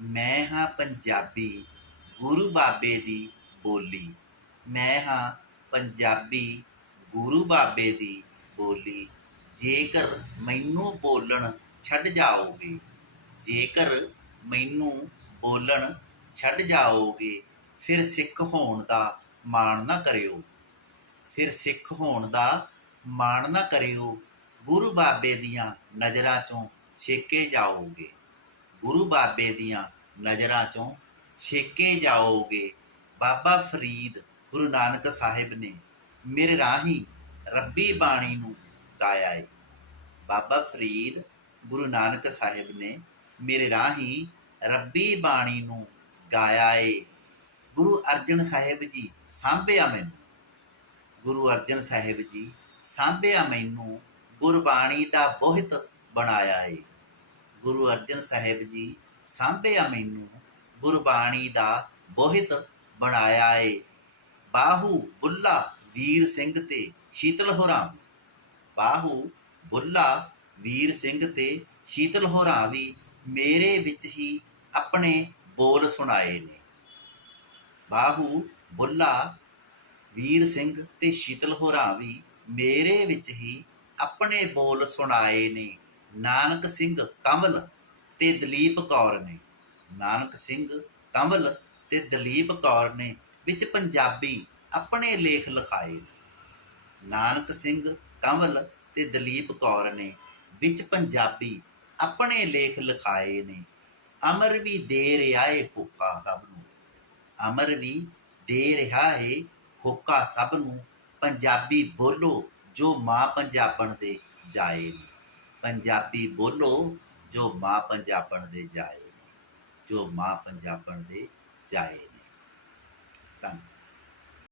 ਮੈਂ ਹਾਂ ਪੰਜਾਬੀ, ਗੁਰੂ ਬਾਬੇ ਦੀ ਬੋਲੀ। ਮੈਂ ਹਾਂ ਪੰਜਾਬੀ, ਗੁਰੂ ਬਾਬੇ ਦੀ ਬੋਲੀ। ਜੇਕਰ ਮੈਨੂੰ ਬੋਲਣ ਛੱਡ ਜਾਓਗੇ, ਜੇਕਰ ਮੈਨੂੰ ਬੋਲਣ ਛੱਡ ਜਾਓਗੇ, ਫਿਰ ਸਿੱਖ ਹੋਣ ਦਾ ਮਾਣ ਨਾ ਕਰਿਓ। ਫਿਰ ਸਿੱਖ ਹੋਣ ਦਾ ਮਾਣ ਨਾ ਕਰਿਓ। ਗੁਰੂ ਬਾਬੇ ਦੀਆਂ ਨਜ਼ਰਾਂ ਚੋਂ ਛੇਕੇ ਜਾਓਗੇ। ਗੁਰੂ ਬਾਬੇ ਦੀਆਂ ਨਜ਼ਰਾਂ ਚੋਂ ਛੇਕੇ ਜਾਓਗੇ। ਬਾਬਾ ਫਰੀਦ ਗੁਰੂ ਨਾਨਕ ਸਾਹਿਬ ਨੇ ਮੇਰੇ ਰਾਹੀਂ ਰੱਬੀ ਬਾਣੀ ਨੂੰ ਗਾਇਆ ਏ। ਬਾਬਾ ਫਰੀਦ ਗੁਰੂ ਨਾਨਕ ਸਾਹਿਬ ਨੇ ਮੇਰੇ ਰਾਹੀਂ ਰੱਬੀ ਬਾਣੀ ਨੂੰ ਗਾਇਆ ਏ। ਗੁਰੂ ਅਰਜਨ ਸਾਹਿਬ ਜੀ ਸਾਂਭਿਆ ਮੈਨੂੰ। ਗੁਰੂ ਅਰਜਨ ਸਾਹਿਬ ਜੀ ਸਾਂਭਿਆ ਮੈਨੂੰ ਗੁਰਬਾਣੀ ਦਾ ਬੋਹਿਤ ਬਣਾਇਆ ਏ। ਗੁਰੂ ਅਰਜਨ ਸਾਹਿਬ ਜੀ ਸਾਂਭਿਆ ਮੈਨੂੰ, ਗੁਰਬਾਣੀ ਦਾ ਬੋਹਿਤ ਬਣਾਇਆ ਏ। ਬਾਹੂ ਬੁੱਲਾ ਵੀਰ ਸਿੰਘ ਤੇ ਸ਼ੀਤਲ ਹੋਰਾਂ ਬਾਹੂ ਬੁੱਲਾ ਵੀਰ ਸਿੰਘ ਤੇ ਸ਼ੀਤਲ ਹੋਰਾਂ ਵੀ ਮੇਰੇ ਵਿੱਚ ਹੀ ਆਪਣੇ ਬੋਲ ਸੁਣਾਏ ਨੇ। ਬਾਹੂ ਬੁੱਲਾ ਵੀਰ ਸਿੰਘ ਤੇ ਸ਼ੀਤਲ ਹੋਰਾਂ ਵੀ ਮੇਰੇ ਵਿੱਚ ਹੀ ਆਪਣੇ ਬੋਲ ਸੁਣਾਏ ਨੇ। ਨਾਨਕ ਸਿੰਘ ਕਮਲ ਤੇ ਦਲੀਪ ਕੌਰ ਨੇ। ਨਾਨਕ ਸਿੰਘ ਕਮਲ ਤੇ ਦਲੀਪ ਕੌਰ ਨੇ ਵਿੱਚ ਪੰਜਾਬੀ ਆਪਣੇ ਲੇਖ ਲਿਖਾਏ। ਨਾਨਕ ਸਿੰਘ ਕਮਲ ਤੇ ਦਲੀਪ ਕੌਰ ਨੇ ਵਿੱਚ ਪੰਜਾਬੀ ਆਪਣੇ ਲੇਖ ਲਿਖਾਏ ਨੇ। ਅਮਰ ਵੀ ਦੇ ਰਿਹਾ ਏ ਹੁੱਕਾ ਸਭ ਨੂੰ। ਅਮਰ ਵੀ ਦੇ ਰਿਹਾ ਏ ਹੁੱਕਾ ਸਭ ਨੂੰ। ਪੰਜਾਬੀ ਬੋਲੋ ਜੋ ਮਾਂ ਪੰਜਾਬਣ ਦੇ ਜਾਏ ਨੇ। ਪੰਜਾਬੀ ਬੋਲੋ, ਜੋ ਮਾਂ ਪੰਜਾਬਣ ਦੇ ਜਾਏ ਨੇ, ਜੋ ਮਾਂ ਪੰਜਾਬਣ ਦੇ ਜਾਏ ਨੇ। ਧੰਨਵਾਦ।